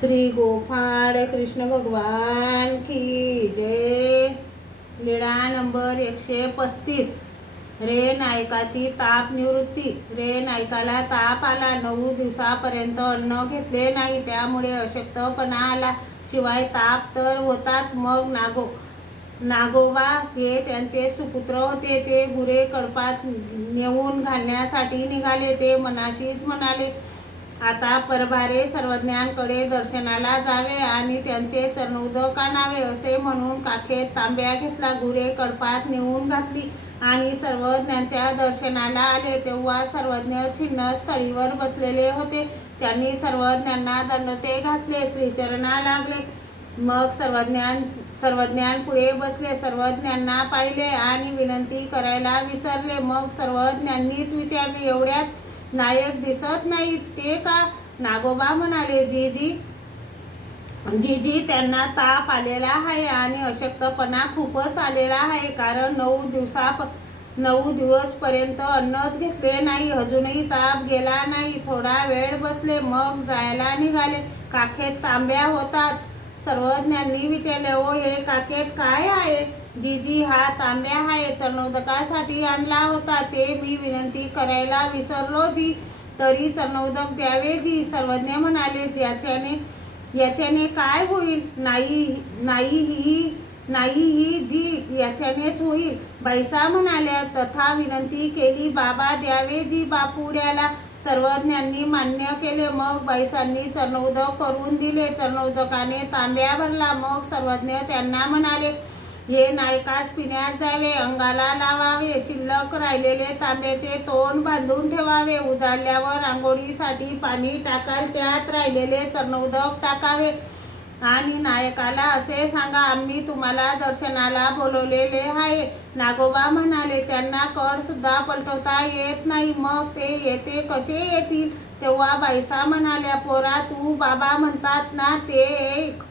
श्री गोपाळ कृष्ण भगवान की जय। लीळा नंबर 135। रे नायकाची ताप निवृत्ती। रे नायकाला ताप आला, 9 दिवसापर्यंत अन्न घेतले नाही, त्यामुळे अशक्तपणा आला, शिवाय ताप तर होताच। मग नागोबा हे त्यांचे सुपुत्र होते, ते गुरे कळपात नेऊन घालण्यासाठी निघाले। ते मनाशीच म्हणाले, आता परभारे सर्वज्ञांकडे दर्शनाला जावे आणि त्यांचे चरणोदक आणावे। असे म्हणून काखेत तांब्या घेतला, गुरे कळपात नेऊन घातली आणि सर्वज्ञांच्या दर्शनाला आले। तेव्हा सर्वज्ञ छिन्न स्थळीवर बसलेले होते। त्यांनी सर्वज्ञांना दंडोते घातले, श्रीचरणा लागले। मग सर्वज्ञांपुढे बसले, सर्वज्ञांना पाहिले आणि विनंती करायला विसरले। मग सर्वज्ञांनीच विचारले, एवढ्यात नायक दिसत नाहीत ते का? नागोबा म्हणाले, जीजी त्यांना ताप आलेला आहे आणि अशक्तपणा खूपच आलेला आहे, कारण 9 दिवसपर्यंत अन्नच घेतले नाही, अजूनही ताप गेला नाही। थोडा वेळ बसले, मग जायला निघाले। काखेत तांब्या होताच। सर्वज्ञांनी विचारले, ओ हे काखेत काय आहे? जीजी हा तांब्या आहे, चरणोदकासाठी आणला होता, ते मी विनंती करायला विसरलो जी, तरी चरणोदक द्यावे जी। सर्वज्ञ म्हणाले, याच्याने काय होईल? नाही ही जी, याच्यानेच होईल। बैसा म्हणाल्या, तथा विनंती केली, बाबा द्यावे जी बापुड्याला। सर्वज्ञांनी मान्य केले। मग बैसांनी चरणोदक करून दिले, चरणोदकाने तांब्या भरला। मग सर्वज्ञ त्यांना म्हणाले, हे नायकास पिण्यास द्यावे, अंगाला लावावे, शिल्लक राहिलेले तांब्याचे तोंड बांधून ठेवावे, उजाडल्यावर आंघोळीसाठी पाणी टाकाल, त्यात राहिलेले चरणोदक टाकावे आणि नायकाला असे सांगा, आम्ही तुम्हाला दर्शनाला बोलवलेले आहे। नागोबा म्हणाले, त्यांना कड सुद्धा पलटवता येत नाही, मग ते येथे कसे येतील? तेव्हा बैसा म्हणाल्या, पोरा तू बाबा म्हणतात ना ते ऐक।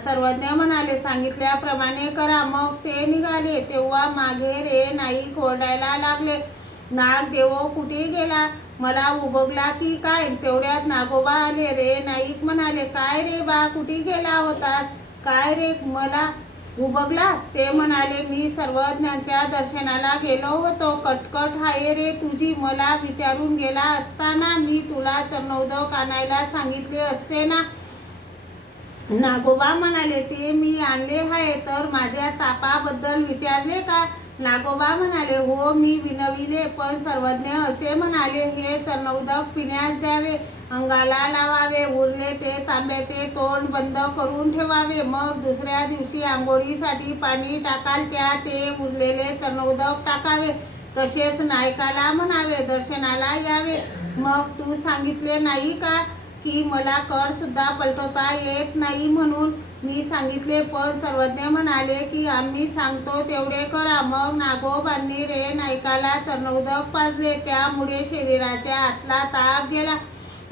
सर्वज्ञ म्हणाले, सांगितल्याप्रमाणे करा। मग ते निघाले। तेव्हा मागे रे नाईक ओरडायला लागले, नाग देव कुठे गेला? मला उबगला की काय? तेवढ्यात नागोबा आले। रे नाईक म्हणाले, काय रे बा, कुठे गेला होतास? काय रे मला उबगलास? ते म्हणाले, मी सर्वज्ञांच्या दर्शनाला गेलो होतो। कटकट आहे रे तुझी, मला विचारून गेला असताना मी तुला चरणोदक आणायला सांगितले असते ना। नागोबा म्हणाले, ते मी आणले आहे, तर माझ्या तापाबद्दल विचारले का? नागोबा म्हणाले, हो मी विनविले, पण सर्वज्ञ असे म्हणाले, हे चरणोदक पिण्यास द्यावे, अंगाला लावावे, उरले ते तांब्याचे तोंड बंद करून ठेवावे, मग दुसऱ्या दिवशी आंघोळीसाठी पाणी टाकाल, त्यात ते उरलेले चरणोदक टाकावे, तसेच नायकाला म्हणावे दर्शनाला यावे। मग तू सांगितले नाही का की मला कड सुद्धा पलटवता येत नाही म्हणून? मी सांगितले, पण सर्वज्ञ म्हणाले की आम्ही सांगतो तेवढे करा। मग नागोबांनी रे नायकाला चरणोदक पाजले, त्यामुळे शरीराच्या आतला ताप गेला,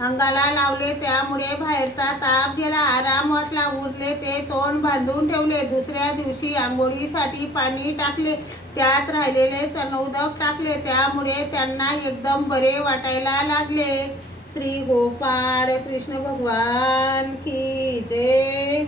अंगाला लावले त्यामुळे बाहेरचा ताप गेला, आराम वाटला, उरले ते तोंड बांधून ठेवले। दुसऱ्या दिवशी आंघोळीसाठी पाणी टाकले, त्यात राहिलेले चरणोदक टाकले, त्यामुळे त्यांना एकदम बरे वाटायला लागले। श्री गोपाळ कृष्ण भगवान की जय।